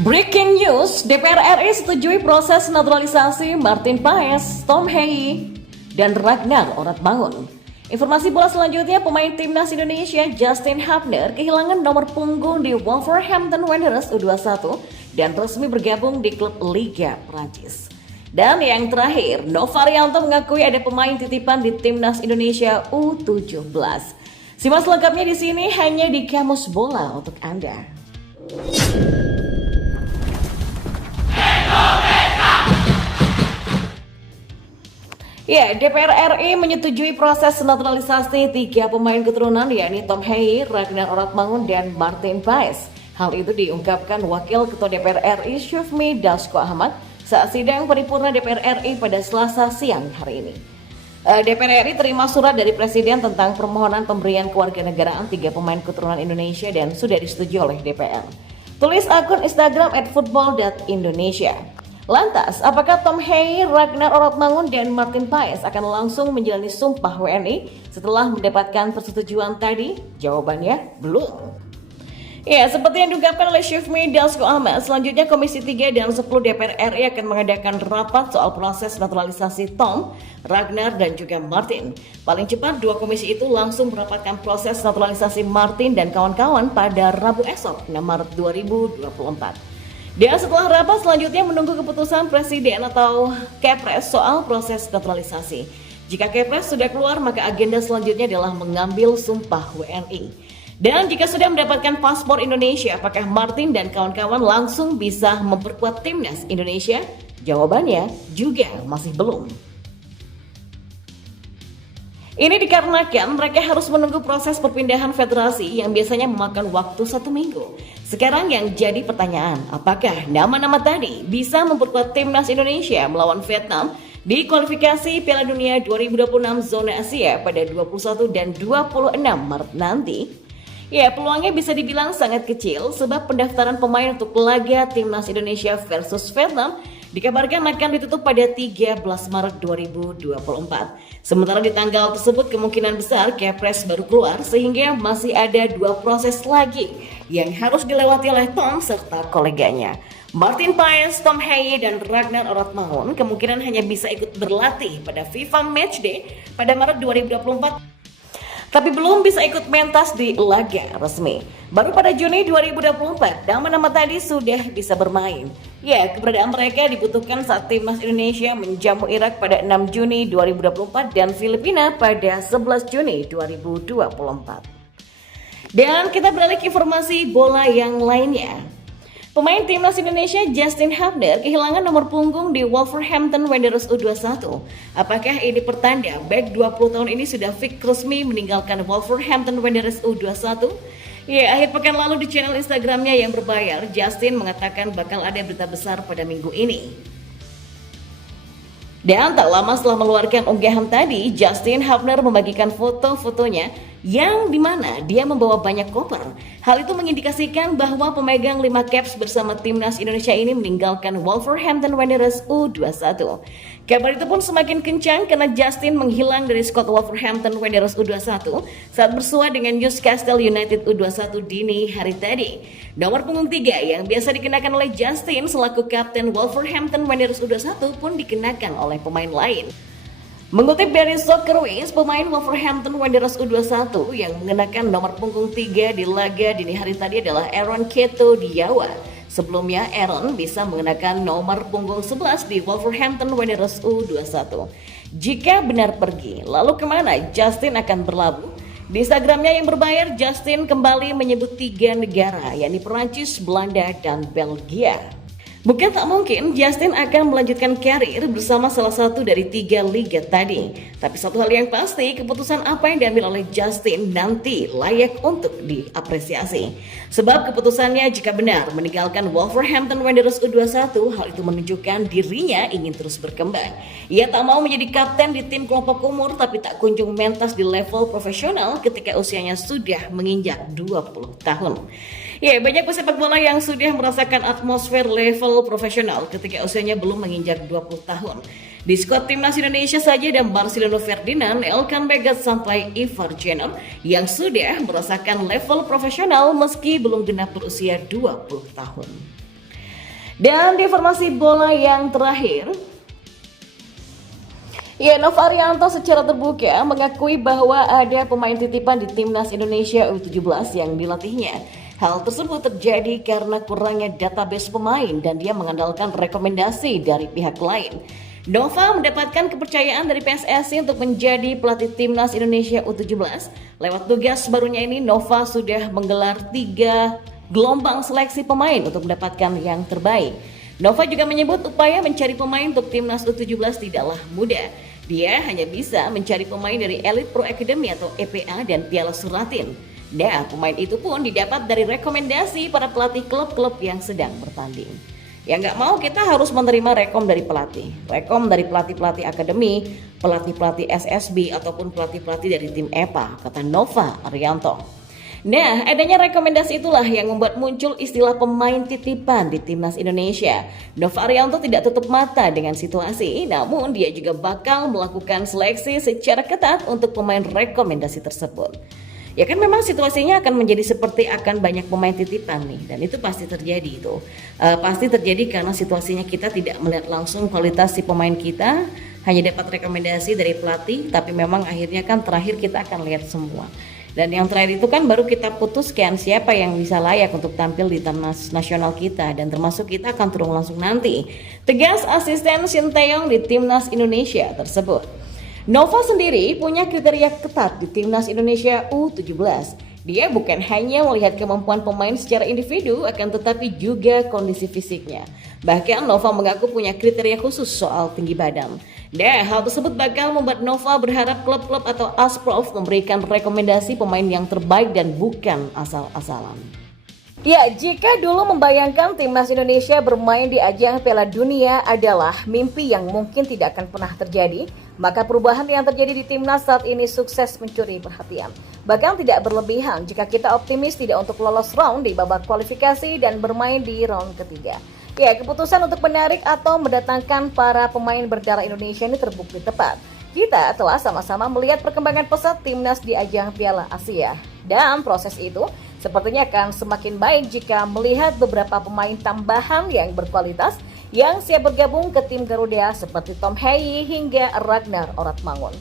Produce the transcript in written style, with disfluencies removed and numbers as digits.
Breaking news, DPR RI setujui proses naturalisasi Martin Paes, Tom Heyi, dan Ragnar Oratmangun. Informasi bola selanjutnya, pemain timnas Indonesia Justin Hubner kehilangan nomor punggung di Wolverhampton Wanderers U21 dan resmi bergabung di klub Liga Prancis. Dan yang terakhir, Novarianto mengakui ada pemain titipan di timnas Indonesia U17. Simak selengkapnya di sini hanya di Kamus Bola untuk Anda. Ya, DPR RI menyetujui proses naturalisasi 3 pemain keturunan yakni Tom Heyi, Ragnar Oratmangun, dan Martin Paes. Hal itu diungkapkan Wakil Ketua DPR RI Syufmi Dasko Ahmad saat sidang paripurna DPR RI pada Selasa siang hari ini. DPR RI terima surat dari Presiden tentang permohonan pemberian kewarganegaraan 3 pemain keturunan Indonesia dan sudah disetujui oleh DPR. Tulis akun Instagram @football.indonesia. Lantas, apakah Tom Heyi, Ragnar Oratmangun, dan Martin Paes akan langsung menjalani sumpah WNI setelah mendapatkan persetujuan tadi? Jawabannya, belum. Ya, seperti yang diungkapkan oleh Syufmi Dasko Ahmad, selanjutnya Komisi 3 dan 10 DPR RI akan mengadakan rapat soal proses naturalisasi Tom, Ragnar, dan juga Martin. Paling cepat, 2 komisi itu langsung merapatkan proses naturalisasi Martin dan kawan-kawan pada Rabu esok, 6 Maret 2024. Dan setelah rapat selanjutnya menunggu keputusan Presiden atau Kepres soal proses naturalisasi. Jika Kepres sudah keluar, maka agenda selanjutnya adalah mengambil sumpah WNI. Dan jika sudah mendapatkan paspor Indonesia, apakah Martin dan kawan-kawan langsung bisa memperkuat timnas Indonesia? Jawabannya juga masih belum. Ini dikarenakan mereka harus menunggu proses perpindahan federasi yang biasanya memakan waktu 1 minggu. Sekarang yang jadi pertanyaan, apakah nama-nama tadi bisa memperkuat timnas Indonesia melawan Vietnam di kualifikasi Piala Dunia 2026 zona Asia pada 21 dan 26 Maret nanti? Ya, peluangnya bisa dibilang sangat kecil sebab pendaftaran pemain untuk laga timnas Indonesia versus Vietnam dikabarkan akan ditutup pada 13 Maret 2024. Sementara di tanggal tersebut kemungkinan besar Kepres baru keluar sehingga masih ada 2 proses lagi yang harus dilewati oleh Tom serta koleganya. Martin Paes, Tom Heyi, dan Ragnar Oratmangun kemungkinan hanya bisa ikut berlatih pada FIFA Matchday pada Maret 2024. Tapi belum bisa ikut mentas di laga resmi. Baru pada Juni 2024, nama-nama tadi sudah bisa bermain. Ya, keberadaan mereka dibutuhkan saat timnas Indonesia menjamu Irak pada 6 Juni 2024 dan Filipina pada 11 Juni 2024. Dan kita beralih ke informasi bola yang lainnya. Pemain timnas Indonesia Justin Hubner kehilangan nomor punggung di Wolverhampton Wanderers U21. Apakah ini pertanda back 20 tahun ini sudah fix resmi meninggalkan Wolverhampton Wanderers U21? Ya, akhir pekan lalu di channel Instagramnya yang berbayar, Justin mengatakan bakal ada berita besar pada minggu ini. Dan tak lama setelah mengeluarkan unggahan tadi, Justin Hubner membagikan foto-fotonya yang dimana dia membawa banyak koper. Hal itu mengindikasikan bahwa pemegang 5 caps bersama timnas Indonesia ini meninggalkan Wolverhampton Wanderers U21. Kabar itu pun semakin kencang karena Justin menghilang dari skuad Wolverhampton Wanderers U21 saat bersua dengan Newcastle United U21 dini hari tadi. Nomor punggung 3 yang biasa dikenakan oleh Justin selaku kapten Wolverhampton Wanderers U21 pun dikenakan oleh pemain lain. Mengutip dari Soccerwise, pemain Wolverhampton Wanderers U21 yang mengenakan nomor punggung 3 di laga dini hari tadi adalah Aaron Keto Diawa. Sebelumnya, Aaron bisa mengenakan nomor punggung 11 di Wolverhampton Wanderers U21. Jika benar pergi, lalu kemana Justin akan berlabuh? Di Instagramnya yang berbayar, Justin kembali menyebut 3 negara, yakni Perancis, Belanda, dan Belgia. Bukan tak mungkin Justin akan melanjutkan karir bersama salah satu dari 3 liga tadi. Tapi satu hal yang pasti, keputusan apa yang diambil oleh Justin nanti layak untuk diapresiasi. Sebab keputusannya jika benar meninggalkan Wolverhampton Wanderers U21, hal itu menunjukkan dirinya ingin terus berkembang. Ia tak mau menjadi kapten di tim kelompok umur tapi tak kunjung mentas di level profesional ketika usianya sudah menginjak 20 tahun. Ya, banyak pesepak bola yang sudah merasakan atmosfer level profesional ketika usianya belum menginjak 20 tahun. Di skuad timnas Indonesia saja ada Marcelino Ferdinand, Elkan Bagat sampai Ivar Jenner yang sudah merasakan level profesional meski belum genap berusia 20 tahun. Dan di informasi bola yang terakhir, ya, Nova Arianto secara terbuka mengakui bahwa ada pemain titipan di Timnas Indonesia U17 yang dilatihnya. Hal tersebut terjadi karena kurangnya database pemain dan dia mengandalkan rekomendasi dari pihak lain. Nova mendapatkan kepercayaan dari PSSI untuk menjadi pelatih Timnas Indonesia U17. Lewat tugas barunya ini, Nova sudah menggelar 3 gelombang seleksi pemain untuk mendapatkan yang terbaik. Nova juga menyebut upaya mencari pemain untuk Timnas U17 tidaklah mudah. Dia hanya bisa mencari pemain dari Elite Pro Academy atau EPA dan Piala Suratin. Nah, pemain itu pun didapat dari rekomendasi para pelatih klub-klub yang sedang bertanding. Ya nggak mau kita harus menerima rekom dari pelatih. Rekom dari pelatih-pelatih akademi, pelatih-pelatih SSB, ataupun pelatih-pelatih dari tim EPA, kata Nova Arianto. Nah, adanya rekomendasi itulah yang membuat muncul istilah pemain titipan di Timnas Indonesia. Nova Arianto tidak tutup mata dengan situasi, namun dia juga bakal melakukan seleksi secara ketat untuk pemain rekomendasi tersebut. Ya kan memang situasinya akan menjadi seperti akan banyak pemain titipan nih, dan itu pasti terjadi itu. Pasti terjadi karena situasinya kita tidak melihat langsung kualitas si pemain kita, hanya dapat rekomendasi dari pelatih, tapi memang akhirnya kan terakhir kita akan lihat semua. Dan yang terakhir itu kan baru kita putuskan siapa yang bisa layak untuk tampil di timnas nasional kita, dan termasuk kita akan turun langsung nanti. Tegas asisten Sinteyong di Timnas Indonesia tersebut. Nova sendiri punya kriteria ketat di Timnas Indonesia U17. Dia bukan hanya melihat kemampuan pemain secara individu, akan tetapi juga kondisi fisiknya. Bahkan Nova mengaku punya kriteria khusus soal tinggi badan. Nah, hal tersebut bakal membuat Nova berharap klub-klub atau Asprof memberikan rekomendasi pemain yang terbaik dan bukan asal-asalan. Ya, jika dulu membayangkan Timnas Indonesia bermain di ajang Piala Dunia adalah mimpi yang mungkin tidak akan pernah terjadi, maka perubahan yang terjadi di Timnas saat ini sukses mencuri perhatian. Bahkan tidak berlebihan jika kita optimis tidak untuk lolos round di babak kualifikasi dan bermain di round ketiga. Ya, keputusan untuk menarik atau mendatangkan para pemain berdarah Indonesia ini terbukti tepat. Kita telah sama-sama melihat perkembangan pesat Timnas di ajang Piala Asia. Dan proses itu sepertinya akan semakin baik jika melihat beberapa pemain tambahan yang berkualitas yang siap bergabung ke tim Garuda seperti Tom Heyi hingga Ragnar Oratmangun.